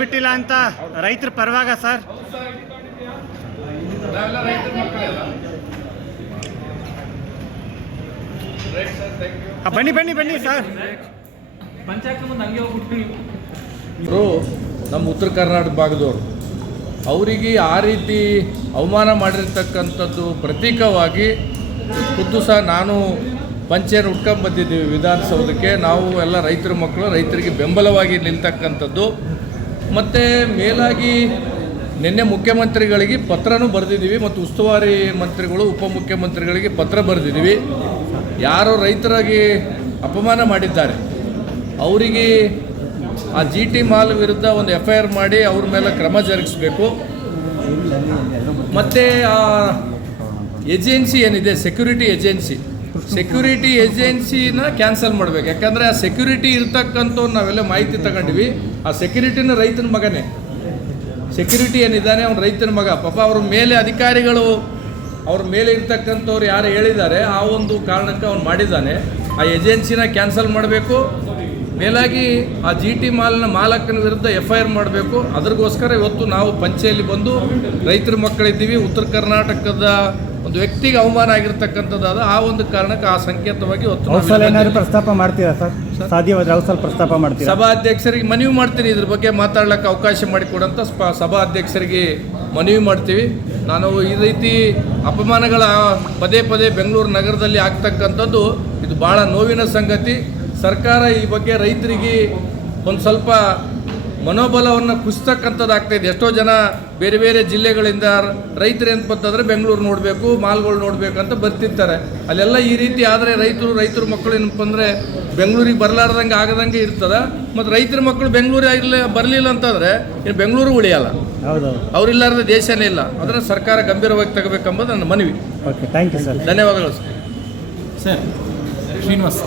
ಬಿಟ್ಟಿಲ್ಲ ಅಂತ ರೈತರ ಪರವಾಗ ಸರ್. ಬನ್ನಿ ಬನ್ನಿ ಬನ್ನಿ ಸರ್. ನಮ್ಮ ಉತ್ತರ ಕರ್ನಾಟಕ ಭಾಗದವರು ಅವರಿಗೆ ಆ ರೀತಿ ಅವಮಾನ ಮಾಡಿರ್ತಕ್ಕಂಥದ್ದು ಪ್ರತೀಕವಾಗಿ ಖುದ್ದು ಸಹ ನಾನು ಪಂಚೆಯನ್ನು ಉಟ್ಕೊಂಡು ಬಂದಿದ್ದೀವಿ ವಿಧಾನಸೌಧಕ್ಕೆ. ನಾವು ಎಲ್ಲ ರೈತರ ಮಕ್ಕಳು, ರೈತರಿಗೆ ಬೆಂಬಲವಾಗಿ ನಿಲ್ತಕ್ಕಂಥದ್ದು. ಮತ್ತು ಮೇಲಾಗಿ ನಿನ್ನೆ ಮುಖ್ಯಮಂತ್ರಿಗಳಿಗೆ ಪತ್ರನೂ ಬರೆದಿದ್ದೀವಿ ಮತ್ತು ಉಸ್ತುವಾರಿ ಮಂತ್ರಿಗಳು, ಉಪಮುಖ್ಯಮಂತ್ರಿಗಳಿಗೆ ಪತ್ರ ಬರೆದಿದ್ದೀವಿ. ಯಾರು ರೈತರಿಗೆ ಅಪಮಾನ ಮಾಡಿದ್ದಾರೆ ಅವರಿಗೆ ಆ GT ಮಾಲ್ ವಿರುದ್ಧ ಒಂದು FIR ಮಾಡಿ ಅವ್ರ ಮೇಲೆ ಕ್ರಮ ಜರುಗಿಸಬೇಕು. ಮತ್ತು ಆ ಏಜೆನ್ಸಿ ಏನಿದೆ ಸೆಕ್ಯೂರಿಟಿ ಏಜೆನ್ಸಿನ ಕ್ಯಾನ್ಸಲ್ ಮಾಡಬೇಕು. ಯಾಕಂದರೆ ಆ ಸೆಕ್ಯೂರಿಟಿ ಇರ್ತಕ್ಕಂಥ ನಾವೆಲ್ಲ ಮಾಹಿತಿ ತಗೊಂಡಿವಿ. ಆ ಸೆಕ್ಯೂರಿಟಿನ ರೈತನ ಮಗನೇ. ಸೆಕ್ಯೂರಿಟಿ ಏನಿದ್ದಾನೆ ಅವ್ನು ರೈತನ ಮಗ. ಪಾಪ ಅವ್ರ ಮೇಲೆ ಅಧಿಕಾರಿಗಳು ಅವ್ರ ಮೇಲೆ ಇರ್ತಕ್ಕಂಥವ್ರು ಯಾರು ಹೇಳಿದ್ದಾರೆ ಆ ಒಂದು ಕಾರಣಕ್ಕೆ ಅವ್ನು ಮಾಡಿದ್ದಾನೆ. ಆ ಏಜೆನ್ಸಿನ ಕ್ಯಾನ್ಸಲ್ ಮಾಡಬೇಕು. ಮೇಲಾಗಿ ಆ GT ಮಾಲ್ನ ಮಾಲಕನ ವಿರುದ್ಧ FIR ಮಾಡಬೇಕು. ಅದ್ರಗೋಸ್ಕರ ಇವತ್ತು ನಾವು ಪಂಚೆಯಲ್ಲಿ ಬಂದು ರೈತರ ಮಕ್ಕಳಿದ್ದೀವಿ. ಉತ್ತರ ಕರ್ನಾಟಕದ ಒಂದು ವ್ಯಕ್ತಿಗೆ ಅವಮಾನ ಆಗಿರ್ತಕ್ಕಂಥದ್ದಾದ ಆ ಒಂದು ಕಾರಣಕ್ಕೆ ಆ ಸಂಕೇತವಾಗಿ ಏನಾದರೂ ಪ್ರಸ್ತಾಪ ಮಾಡ್ತೀರಾ ಸರ್? ಸಾಧ್ಯವಾದರೆ ಅವಸರ ಪ್ರಸ್ತಾಪ ಮಾಡ್ತೀರಾ? ಸಭಾಧ್ಯಕ್ಷರಿಗೆ ಮನವಿ ಮಾಡ್ತೀನಿ, ಇದ್ರ ಬಗ್ಗೆ ಮಾತಾಡ್ಲಿಕ್ಕೆ ಅವಕಾಶ ಮಾಡಿಕೊಡಂತ ಸಭಾಧ್ಯಕ್ಷರಿಗೆ ಮನವಿ ಮಾಡ್ತೀವಿ. ನಾನು ಈ ರೀತಿ ಅಪಮಾನಗಳ ಪದೇ ಪದೇ ಬೆಂಗಳೂರು ನಗರದಲ್ಲಿ ಆಗ್ತಕ್ಕಂಥದ್ದು ಇದು ಭಾಳ ನೋವಿನ ಸಂಗತಿ. ಸರ್ಕಾರ ಈ ಬಗ್ಗೆ ರೈತರಿಗೆ ಒಂದು ಸ್ವಲ್ಪ ಮನೋಬಲವನ್ನು ಕುಸಿತಕ್ಕಂಥದ್ದಾಗ್ತಾಯಿದೆ. ಎಷ್ಟೋ ಜನ ಬೇರೆ ಬೇರೆ ಜಿಲ್ಲೆಗಳಿಂದ ರೈತರು ಏನು ಬಂತಂದರೆ ಬೆಂಗಳೂರು ನೋಡಬೇಕು, ಮಾಲ್ಗಳು ನೋಡಬೇಕಂತ ಬರ್ತಿರ್ತಾರೆ. ಅಲ್ಲೆಲ್ಲ ಈ ರೀತಿ ಆದರೆ ರೈತರ ಮಕ್ಕಳು ಏನಪ್ಪ ಅಂದರೆ ಬೆಂಗಳೂರಿಗೆ ಬರಲಾರ್ದಂಗೆ ಆಗದಂಗೆ ಇರ್ತದೆ. ಮತ್ತು ರೈತರ ಮಕ್ಕಳು ಬೆಂಗಳೂರಿಗೆ ಬರಲಿಲ್ಲ ಅಂತಂದರೆ ಇನ್ನು ಬೆಂಗಳೂರು ಉಳಿಯಲ್ಲ. ಅವರಿಲ್ಲಾರ್ದ ದೇಶನೇ ಇಲ್ಲ. ಅದನ್ನು ಸರ್ಕಾರ ಗಂಭೀರವಾಗಿ ತಗೋಬೇಕೆಂಬುದು ನನ್ನ ಮನವಿ. Okay, thank you sir. ಧನ್ಯವಾದಗಳು ಸರ್. ಶ್ರೀನಿವಾಸ್